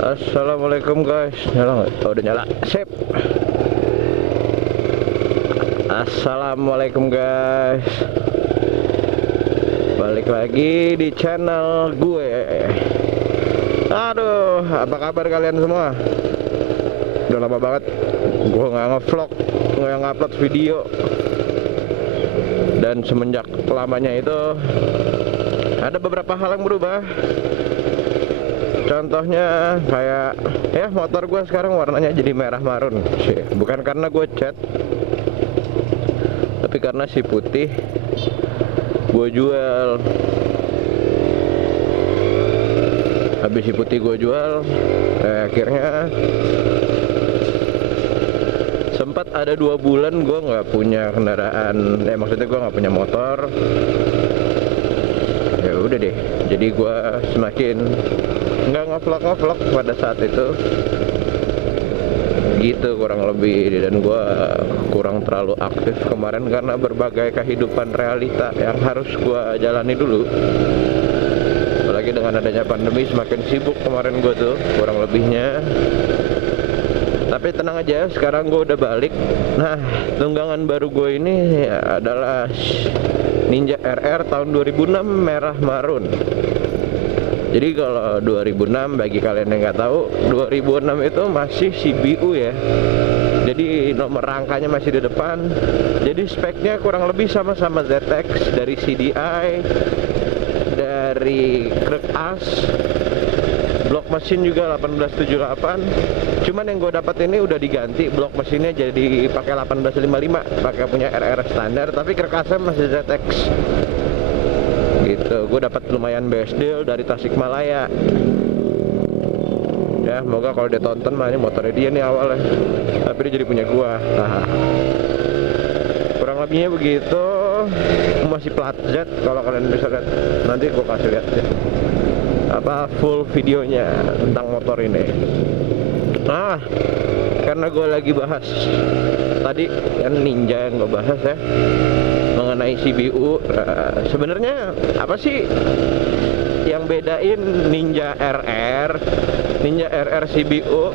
Assalamualaikum guys. Nyala nggak? Oh, udah nyala. Sip. Assalamualaikum guys. Balik lagi di channel gue. Aduh, apa kabar kalian semua? Udah lama banget gue nggak ngevlog, nggak ngupload video. Dan semenjak lamanya itu ada beberapa hal yang berubah. Contohnya kayak ya motor gue sekarang warnanya jadi merah marun. Bukan karena gue cat, tapi karena si putih gue jual. Habis si putih gue jual, akhirnya sempat ada 2 bulan gue nggak punya kendaraan. Maksudnya gue nggak punya motor. Ya udah deh, jadi gue semakin nggak ngevlog pada saat itu gitu kurang lebih. Dan gue kurang terlalu aktif kemarin karena berbagai kehidupan realita yang harus gue jalani dulu. Apalagi dengan adanya pandemi semakin sibuk kemarin gue tuh kurang lebihnya. Tapi tenang aja, sekarang gue udah balik. Nah, tunggangan baru gue ini adalah Ninja RR tahun 2006 merah marun. Jadi kalau 2006 bagi kalian yang nggak tahu, 2006 itu masih CBU ya. Jadi nomor rangkanya masih di depan. Jadi speknya kurang lebih sama-sama ZX, dari CDI, dari Krek As, blok mesin juga 1878. Cuman yang gue dapat ini udah diganti, blok mesinnya jadi pakai 1855, pakai punya RR standar, tapi Krek Asnya masih ZX. Gitu, gue dapat lumayan best deal dari Tasikmalaya. Ya, semoga kalau dia tonton mah ini motornya dia nih awalnya, tapi dia jadi punya gua. Nah, kurang lebihnya begitu. Masih plat Z kalau kalian bisa lihat. Nanti gua kasih lihat ya, apa full videonya tentang motor ini. Nah, karena gue lagi bahas tadi kan Ninja yang gue bahas ya mengenai CBU. Sebenarnya apa sih yang bedain Ninja RR CBU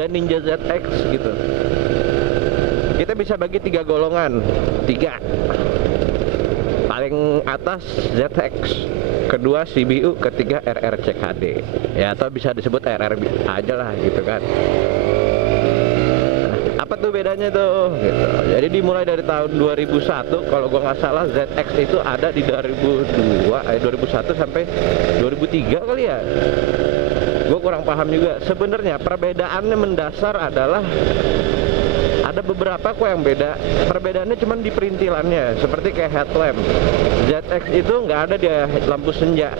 dan Ninja ZX gitu? Kita bisa bagi 3 golongan. 3. Paling atas ZX, kedua CBU, ketiga RR CKD. Ya, atau bisa disebut RR aja lah gitu kan. Apa tuh bedanya tuh gitu. Jadi dimulai dari tahun 2001 kalau gua nggak salah, ZX itu ada di 2001 sampai 2003 kali ya. Gua kurang paham juga. Sebenarnya perbedaannya mendasar adalah ada beberapa kok yang beda. Perbedaannya cuma di perintilannya, seperti kayak headlamp. ZX itu nggak ada di lampu senja,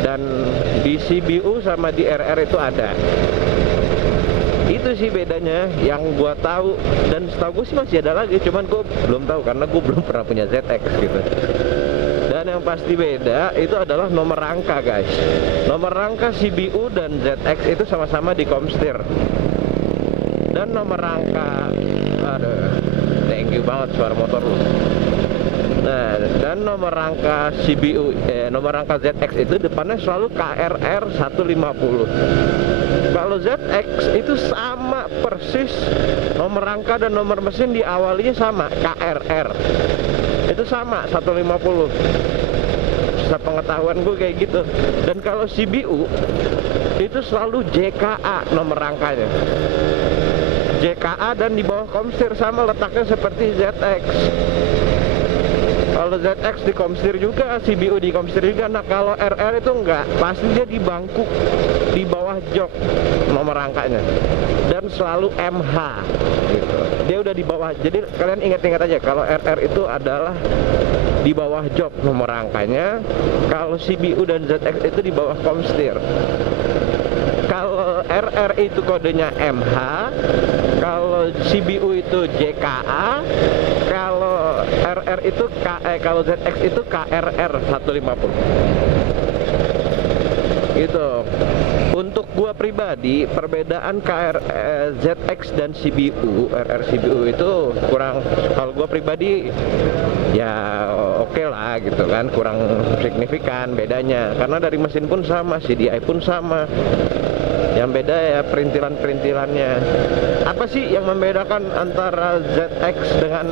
dan di CBU sama di RR itu ada. Itu sih bedanya yang gua tahu, dan setahu gue sih masih ada lagi, cuman gue belum tahu karena gue belum pernah punya ZX gitu. Dan yang pasti beda itu adalah nomor rangka guys. Nomor rangka CBU dan ZX itu sama-sama di Komstir. Dan nomor rangka, aduh, thank you banget suara motor lu. Nah, dan nomor rangka CBU, nomor rangka ZX itu depannya selalu KRR 150. Kalau ZX itu sama persis, nomor rangka dan nomor mesin diawalinya sama, KRR. Itu sama 150. Sepengetahuan gue kayak gitu. Dan kalau CBU itu selalu JKA nomor rangkanya. JKA dan di bawah Komstir, sama letaknya seperti ZX. Kalau ZX di Komstir juga, CBU di Komstir juga. Nah, kalau RR itu enggak, pasti dia di bangku, di bawah jok nomor rangkanya, dan selalu MH gitu. Dia udah di bawah. Jadi kalian ingat-ingat aja, kalau RR itu adalah di bawah jok nomor rangkanya, kalau CBU dan ZX itu di bawah Komstir. Kalau RR itu kodenya MH, kalau CBU itu JKA, kalau RR itu kalau ZX itu KRR 150. Gitu. Untuk gua pribadi, perbedaan ZX dan CBU, RR CBU itu kurang, kalau gua pribadi ya oke lah gitu kan, kurang signifikan bedanya karena dari mesin pun sama, CDI pun sama. Yang beda ya perintilan-perintilannya. Apa sih yang membedakan antara ZX dengan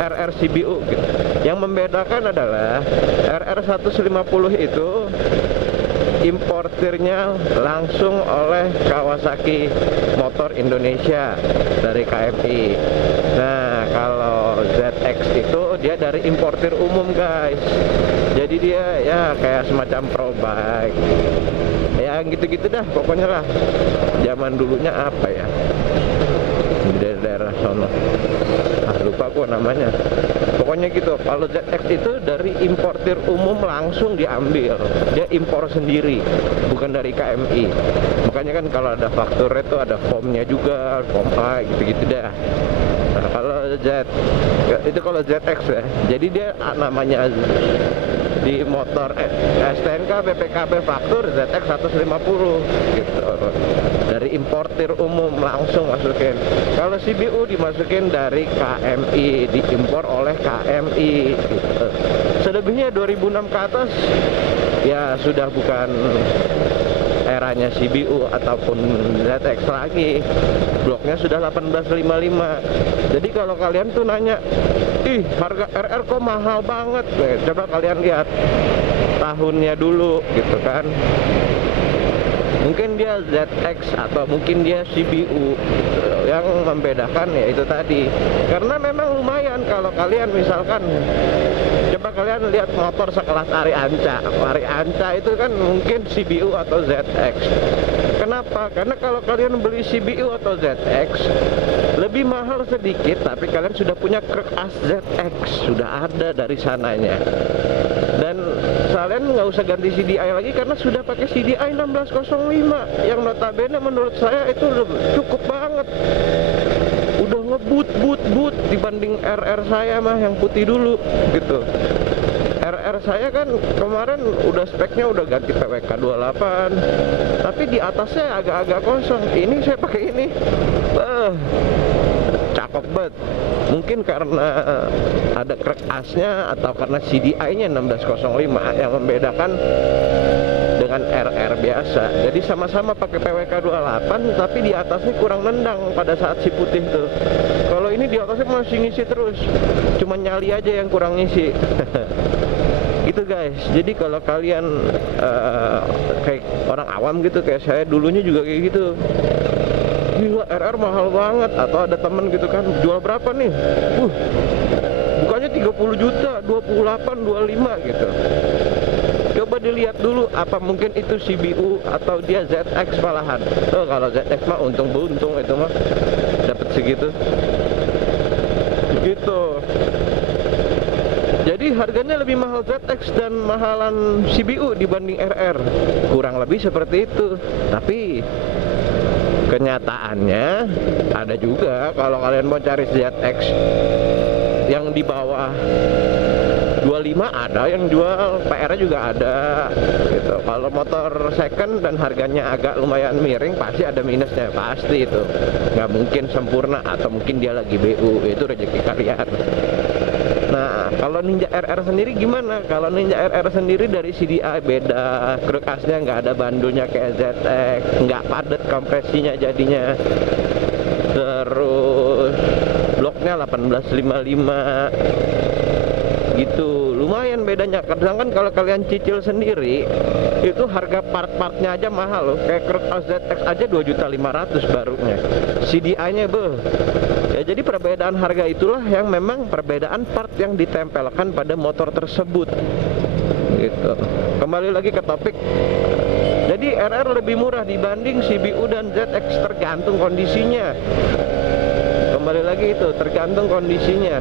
RR CBU gitu? Yang membedakan adalah RR 150 itu importirnya langsung oleh Kawasaki Motor Indonesia dari KMI. Nah, kalau ZX itu dia dari importir umum, guys. Jadi dia ya kayak semacam pro bike. Ya gitu-gitu dah pokoknya lah. Zaman dulunya apa ya? Di daerah sono. Lupa gua namanya. Pokoknya gitu. Kalau ZX itu dari importir umum langsung diambil. Dia impor sendiri, bukan dari KMI. Makanya kan kalau ada faktur itu ada formnya juga, form A gitu-gitu dah. Nah, kalau itu kalau ZX ya. Jadi dia namanya di motor STNK BPKB faktur ZX 150 gitu. Dari importir umum langsung masukin. Kalau CBU dimasukin dari KMI, diimpor oleh KMI gitu. Selebihnya 2006 ke atas ya sudah bukan eranya CBU ataupun ZX lagi. Bloknya sudah 1855. Jadi kalau kalian tuh nanya, ih harga RR kok mahal banget, coba kalian lihat tahunnya dulu gitu kan. Mungkin dia ZX atau mungkin dia CBU. Yang membedakan ya itu tadi. Karena memang lumayan kalau kalian misalkan, coba kalian lihat motor sekelas Arianca. Arianca itu kan mungkin CBU atau ZX. Kenapa? Karena kalau kalian beli CBU atau ZX lebih mahal sedikit, tapi kalian sudah punya krek as ZX, sudah ada dari sananya. Dan kalian nggak usah ganti CDI lagi karena sudah pakai CDI 1605 yang notabene menurut saya itu cukup banget. Udah ngebut dibanding RR saya mah yang putih dulu gitu. RR saya kan kemarin udah speknya udah ganti PWK 28, tapi di atasnya agak-agak kosong. Ini saya pakai ini, cakep banget. Mungkin karena ada krek asnya atau karena CDI-nya 1605 yang membedakan dengan RR biasa. Jadi sama-sama pakai PWK 28, tapi di atasnya kurang nendang pada saat si putih tuh. Kalau ini di atasnya masih ngisi terus, cuma nyali aja yang kurang ngisi. Gitu guys. Jadi kalau kalian kayak orang awam gitu kayak saya dulunya juga kayak gitu, gila RR mahal banget, atau ada temen gitu kan jual berapa nih, bukannya 30 juta, 28, 25 gitu. Coba dilihat dulu apa mungkin itu CBU atau dia ZX malahan. Kalau ZX mah untung buntung itu mah dapat segitu gitu. Jadi harganya lebih mahal ZX dan mahalan CBU dibanding RR, kurang lebih seperti itu. Tapi kenyataannya ada juga kalau kalian mau cari ZX yang di bawah 25 ada yang jual, PR juga ada gitu. Kalau motor second dan harganya agak lumayan miring pasti ada minusnya, pasti itu nggak mungkin sempurna, atau mungkin dia lagi BU, itu rezeki kalian. Nah, kalau Ninja RR sendiri gimana? Kalau Ninja RR sendiri dari CDI beda, krek asnya nggak ada bandulnya kayak ZX, nggak padat kompresinya jadinya. Terus bloknya 1855 gitu, lumayan bedanya. Kadang kan kalau kalian cicil sendiri itu harga part-partnya aja mahal loh. Kayak krek as ZX aja 2.500.000 barunya, CDI-nya ya. Jadi perbedaan harga itulah yang memang perbedaan part yang ditempelkan pada motor tersebut gitu. Kembali lagi ke topik, jadi RR lebih murah dibanding CBU dan ZX tergantung kondisinya. Kembali lagi itu tergantung kondisinya.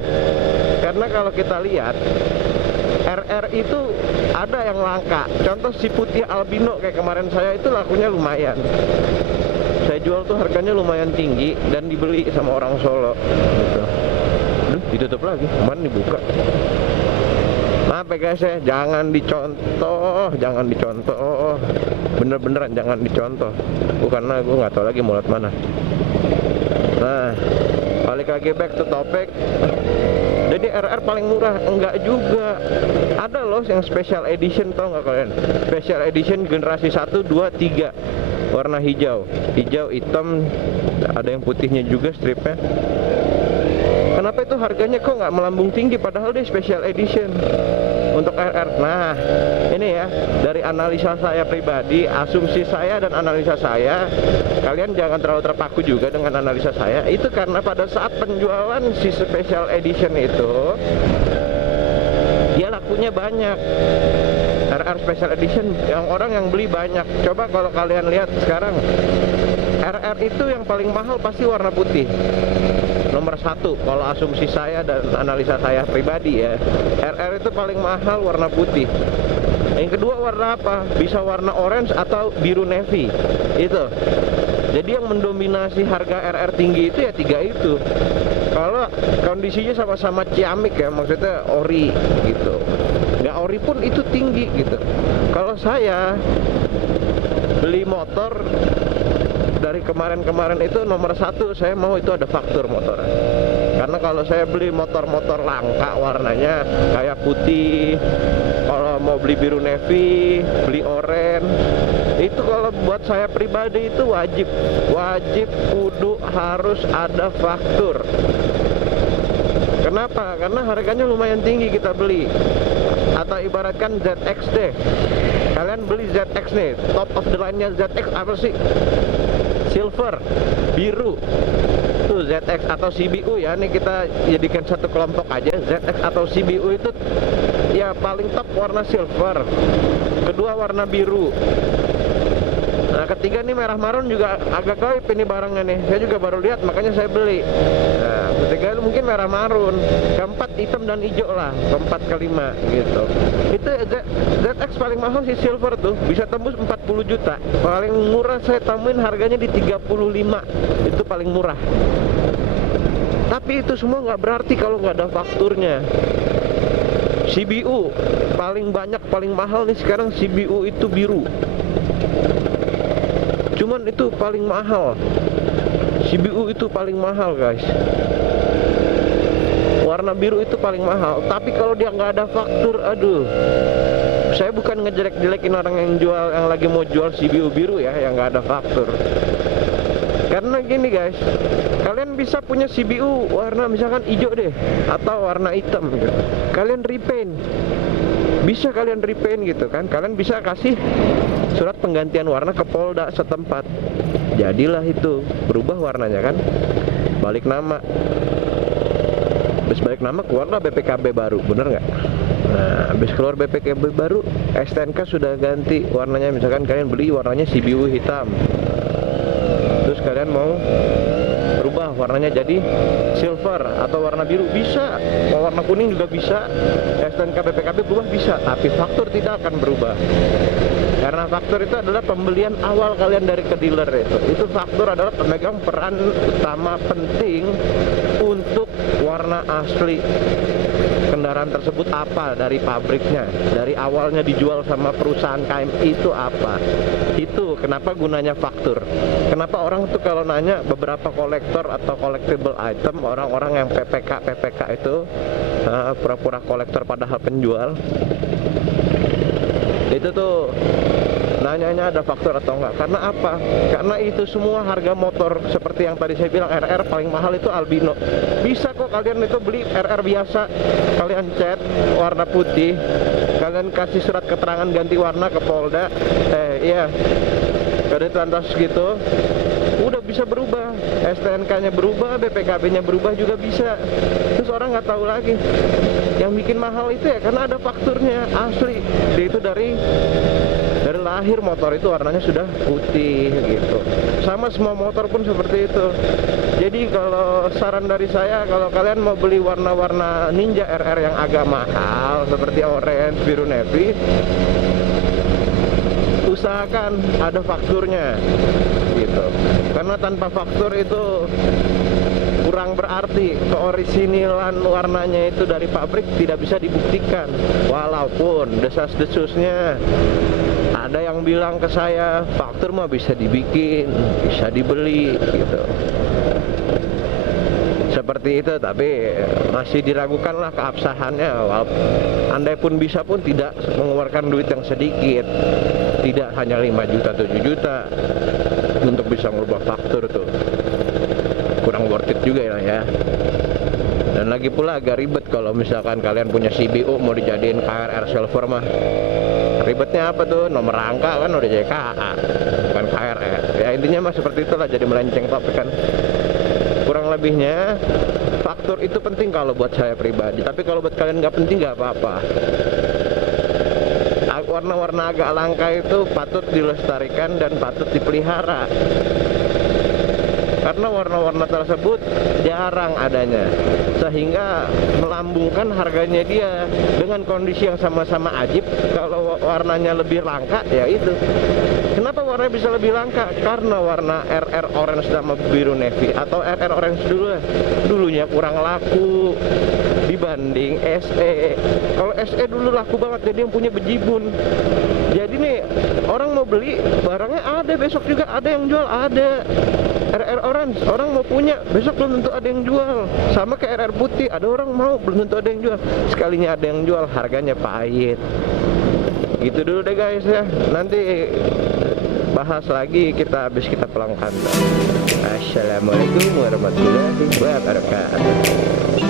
Karena kalau kita lihat RR itu ada yang langka. Contoh si putih albino kayak kemarin saya itu lakunya lumayan. Saya jual tuh harganya lumayan tinggi dan dibeli sama orang Solo gitu. Ditutup lagi, kemarin dibuka. Maaf ya guys ya, jangan dicontoh, bener-beneran jangan dicontoh. Karena gue nggak tahu lagi mau lihat mana. Nah, balik lagi back to topik. Jadi ini RR paling murah. Enggak juga. Ada loh yang special edition, tau nggak kalian? Special edition generasi 1, 2, 3 warna hijau, hitam, ada yang putihnya juga stripnya. Kenapa itu harganya kok nggak melambung tinggi padahal dia special edition untuk RR? Nah, ini ya, dari analisa saya pribadi, asumsi saya dan analisa saya, kalian jangan terlalu terpaku juga dengan analisa saya. Itu karena pada saat penjualan si special edition itu, dia lakunya banyak. RR special edition yang orang yang beli banyak. Coba kalau kalian lihat sekarang, RR itu yang paling mahal pasti warna putih. Nomor 1 kalau asumsi saya dan analisa saya pribadi ya, RR itu paling mahal warna putih. Yang kedua warna apa? Bisa warna orange atau biru navy. Itu. Jadi yang mendominasi harga RR tinggi itu ya 3 itu. Kalau kondisinya sama-sama ciamik ya, maksudnya ori gitu. Nggak ori pun itu tinggi gitu. Kalau saya beli motor dari kemarin-kemarin itu nomor 1 saya mau itu ada faktur motor. Karena kalau saya beli motor-motor langka warnanya kayak putih, kalau mau beli biru navy, beli oranye, itu kalau buat saya pribadi itu wajib kudu harus ada faktur. Kenapa? Karena harganya lumayan tinggi kita beli. Atau ibaratkan ZX deh, kalian beli ZX nih, top of the line nya ZX apa sih? Silver, biru, tuh ZX atau CBU ya, nih kita jadikan satu kelompok aja. ZX atau CBU itu ya paling top warna silver, kedua warna biru. Nah ketiga nih merah marun juga agak gaib ini barangnya nih, saya juga baru lihat makanya saya beli. Nah ketiga mungkin merah marun, keempat hitam dan hijau lah, keempat kelima gitu. Itu ZX paling mahal si silver tuh, bisa tembus 40 juta. Paling murah saya temuin harganya di 35, itu paling murah. Tapi itu semua nggak berarti kalau nggak ada fakturnya. CBU paling banyak, paling mahal nih sekarang CBU itu biru. Cuman itu paling mahal. CBU itu paling mahal guys. Warna biru itu paling mahal. Tapi kalau dia nggak ada faktur, aduh. Saya bukan ngejelek-jelekin orang yang jual, yang lagi mau jual CBU biru ya, yang nggak ada faktur. Karena gini guys, kalian bisa punya CBU warna misalkan hijau deh, atau warna hitam gitu. Kalian repaint, bisa kalian repaint gitu kan. Kalian bisa kasih surat penggantian warna ke Polda setempat, jadilah itu berubah warnanya kan, balik nama. Habis balik nama keluarlah BPKB baru, bener nggak? Nah habis keluar BPKB baru, STNK sudah ganti warnanya. Misalkan kalian beli warnanya CBU hitam, terus kalian mau berubah warnanya jadi silver atau warna biru, bisa. Mau warna kuning juga bisa. STNK BPKB berubah bisa, tapi faktur tidak akan berubah. Karena faktur itu adalah pembelian awal kalian dari ke dealer itu. Itu faktur adalah pemegang peran utama penting untuk warna asli kendaraan tersebut apa dari pabriknya, dari awalnya dijual sama perusahaan KM itu apa. Itu kenapa gunanya faktur. Kenapa orang tuh kalau nanya beberapa kolektor atau collectible item, orang-orang yang PPK itu pura-pura kolektor padahal penjual, itu tuh nanyanya ada faktur atau enggak. Karena apa? Karena itu semua harga motor seperti yang tadi saya bilang, RR paling mahal itu albino. Bisa kok kalian itu beli RR biasa, kalian cat warna putih, kalian kasih surat keterangan ganti warna ke Polda, iya ke Lantas gitu, udah bisa berubah, STNK-nya berubah, BPKB-nya berubah juga bisa. Terus orang nggak tahu lagi. Yang bikin mahal itu ya karena ada fakturnya asli. Dia itu dari lahir motor itu warnanya sudah putih gitu. Sama semua motor pun seperti itu. Jadi kalau saran dari saya, kalau kalian mau beli warna-warna Ninja RR yang agak mahal seperti orange, biru navy, usahakan ada fakturnya gitu. Karena tanpa faktur itu kurang berarti, keorisinilan warnanya itu dari pabrik tidak bisa dibuktikan. Walaupun desas-desusnya ada yang bilang ke saya, faktur mah bisa dibikin, bisa dibeli gitu. seperti itu, tapi masih diragukan lah keabsahannya. Andai pun bisa pun tidak mengeluarkan duit yang sedikit, tidak hanya 5 juta 7 juta untuk bisa merubah faktur tuh, kurang worth it juga ya. Dan lagi pula agak ribet kalau misalkan kalian punya CBU mau dijadiin KRR Silver mah. Ribetnya apa tuh? Nomor rangka kan udah jadi KA, bukan KRR. Ya intinya mah seperti itulah, jadi melenceng topik kan. Kurang lebihnya faktur itu penting kalau buat saya pribadi, tapi kalau buat kalian nggak penting nggak apa-apa. Warna-warna agak langka itu patut dilestarikan dan patut dipelihara, karena warna-warna tersebut jarang adanya, sehingga melambungkan harganya dia. Dengan kondisi yang sama-sama ajib, kalau warnanya lebih langka, ya itu. Kenapa warnanya bisa lebih langka? Karena warna RR orange sama biru navy, atau RR orange dulunya kurang laku dibanding SE. Kalau SE dulu laku banget, jadi yang punya bejibun. Jadi nih, orang mau beli barangnya ada, besok juga ada yang jual, ada. RR orange orang mau punya, besok belum tentu ada yang jual. Sama kayak RR putih, ada orang mau, belum tentu ada yang jual. Sekalinya ada yang jual, harganya pahit. Gitu dulu deh guys ya. Nanti bahas lagi kita habis kita pulang kantor. Assalamualaikum warahmatullahi wabarakatuh.